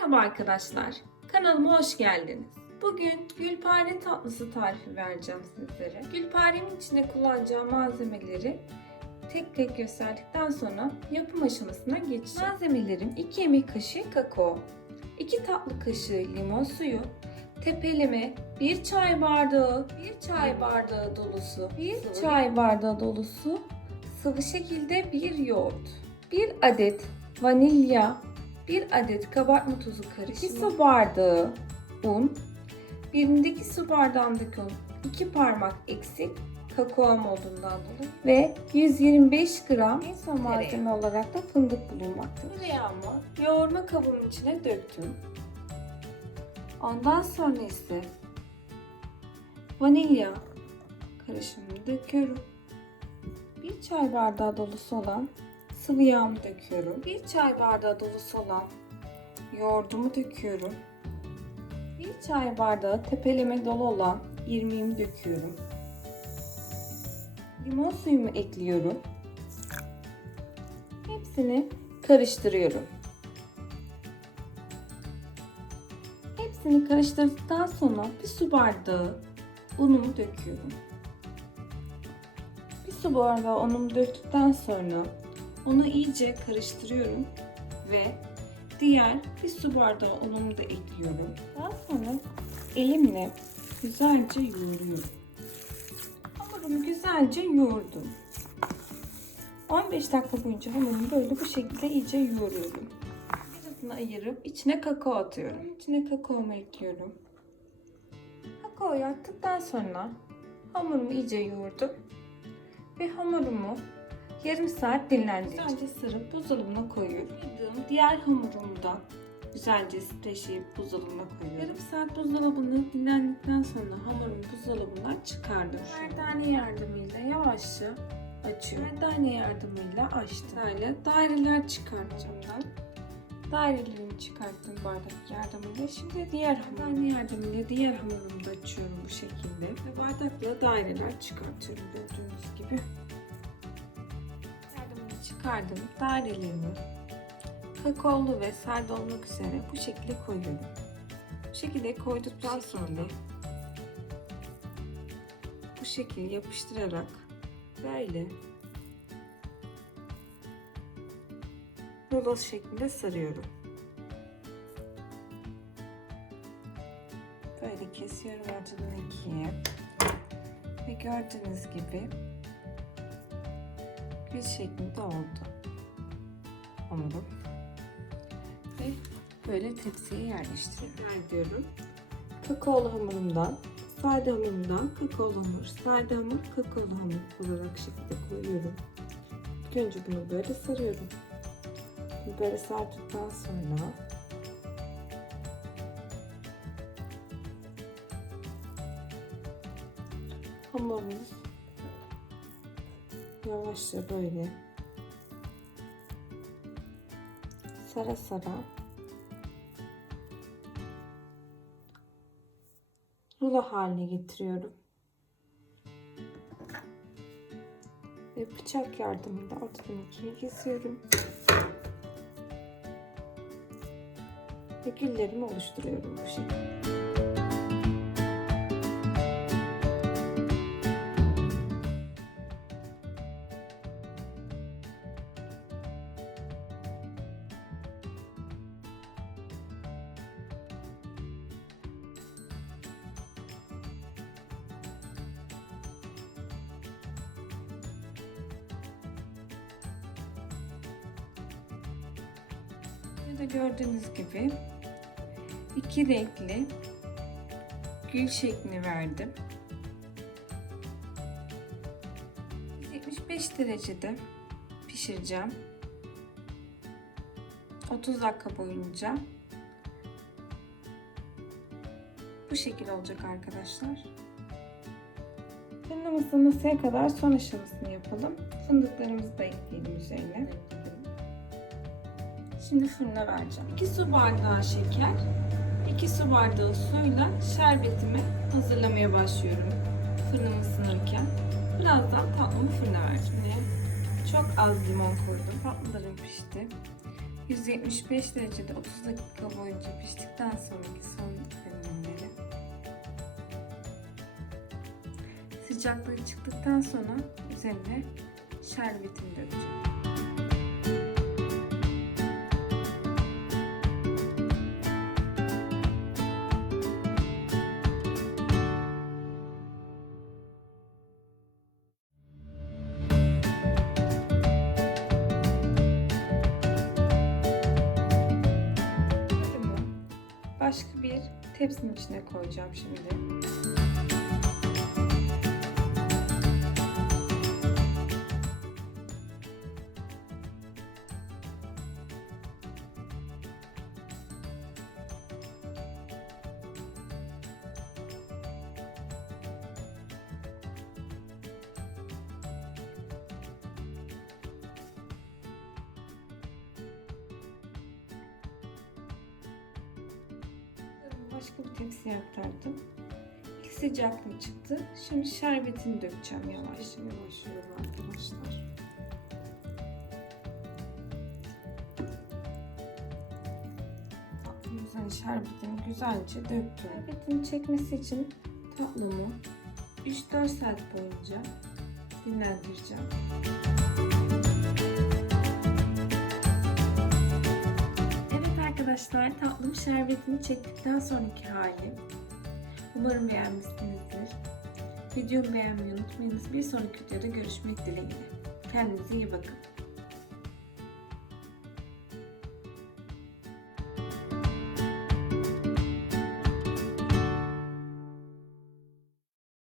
Merhaba arkadaşlar, kanalıma hoş geldiniz. Bugün gülpare tatlısı tarifi vereceğim sizlere. Gülparenin içine kullanacağım malzemeleri tek tek gösterdikten sonra yapım aşamasına geçeceğim. Malzemelerim 2 yemek kaşığı kakao, 2 tatlı kaşığı limon suyu, tepeleme 1 çay bardağı, 1 çay bardağı dolusu, 1 çay bardağı dolusu sıvı şekilde bir yoğurt, 1 adet vanilya, 1 adet kabartma tozu karışımı, 2 su bardağı un, birindeki su bardağımdaki un 2 parmak eksik kakaom olduğundan dolayı ve 125 gram en son malzeme olarak da fındık bulunmaktadır. Tereyağımı yoğurma kabının içine döktüm. Ondan sonra ise vanilya karışımını döküyorum. Bir çay bardağı dolusu olan sıvı yağımı döküyorum. Bir çay bardağı dolusu olan yoğurdumu döküyorum. Bir çay bardağı tepeleme dolu olan irmiğimi döküyorum. Limon suyumu ekliyorum. Hepsini karıştırıyorum. Hepsini karıştırdıktan sonra bir su bardağı unumu döküyorum. Bir su bardağı unumu döktükten sonra onu iyice karıştırıyorum ve diğer bir su bardağı unumu da ekliyorum. Daha sonra elimle güzelce yoğuruyorum. Hamurumu güzelce yoğurdum. 15 dakika boyunca hamurumu böyle bu şekilde iyice yoğuruyorum. Birazını ayırıp içine kakao atıyorum. İçine kakaomu ekliyorum. Kakaoyu attıktan sonra hamurumu iyice yoğurdum. Ve hamurumu yarım saat dinlendireceğim. Güzelce sarıp buzdolabına koyuyorum. Diğer hamurumu da güzelce streçleyip buzdolabına koyuyorum. Yarım saat buzdolabını dinlendikten sonra hamurumu buzdolabından çıkardım. Merdane yardımıyla yavaşça açıyorum. Merdane yardımıyla açtım. Böyle daireler çıkartacağım ben. Dairelerini çıkarttım bardak yardımıyla. Şimdi diğer hamur yardımıyla diğer hamurumu da açıyorum bu şekilde. Ve bardakla daireler çıkartıyorum gördüğünüz gibi. Çıkardım. Dairelerimi kakaolu ve sade olmak üzere bu şekilde koyuyorum. Bu şekilde koyduktan sonra bu şekilde yapıştırarak böyle rulo şeklinde sarıyorum. Böyle kesiyorum ortadan ikiye. Ve gördüğünüz gibi gül şeklinde oldu hamurum. Ve böyle tepsiye yerleştiriyorum. diyorum. Kakaolu hamurumdan, sade hamurumdan kakaolu hamur, sade hamur, kakaolu hamur olarak şekilde koyuyorum. İlk önce bunu böyle sarıyorum. Böyle sardıktan sonra hamurumuz yavaşça böyle sara sara rulo haline getiriyorum. Ve bıçak yardımıyla ortadan ikiye kesiyorum. Ve güllerimi oluşturuyorum bu şekilde. Burada gördüğünüz gibi iki renkli gül şeklini verdim. 75 derecede pişireceğim. 30 dakika boyunca. Bu şekil olacak arkadaşlar. Fırınımız ısınmasına kadar son aşamasını yapalım. Fındıklarımızı da ekleyelim üzerine. Şimdi fırına vereceğim. 2 su bardağı şeker, 2 su bardağı suyla şerbetimi hazırlamaya başlıyorum. Fırınım ısınırken. Birazdan tatlımı fırına vereceğim. Çok az limon koydum. Tatlılarım pişti. 175 derecede 30 dakika boyunca piştikten sonraki son ürünleri. Sıcaklığı çıktıktan sonra üzerine şerbetini dökeceğim. Tepsinin içine koyacağım şimdi. Başka bir tepsiye aktardım. İlk sıcaklığı çıktı. Şimdi şerbetini dökeceğim yavaş yavaş. Arkadaşlar. Tatlımızın şerbetini güzelce döktüm. Şerbetini çekmesi için tatlımı 3-4 saat boyunca dinlendireceğim. Arkadaşlar tatlım şerbetini çektikten sonraki hali. Umarım beğenmişsinizdir. Videomu beğenmeyi unutmayınız. Bir sonraki videoda görüşmek dileğiyle. Kendinize iyi bakın.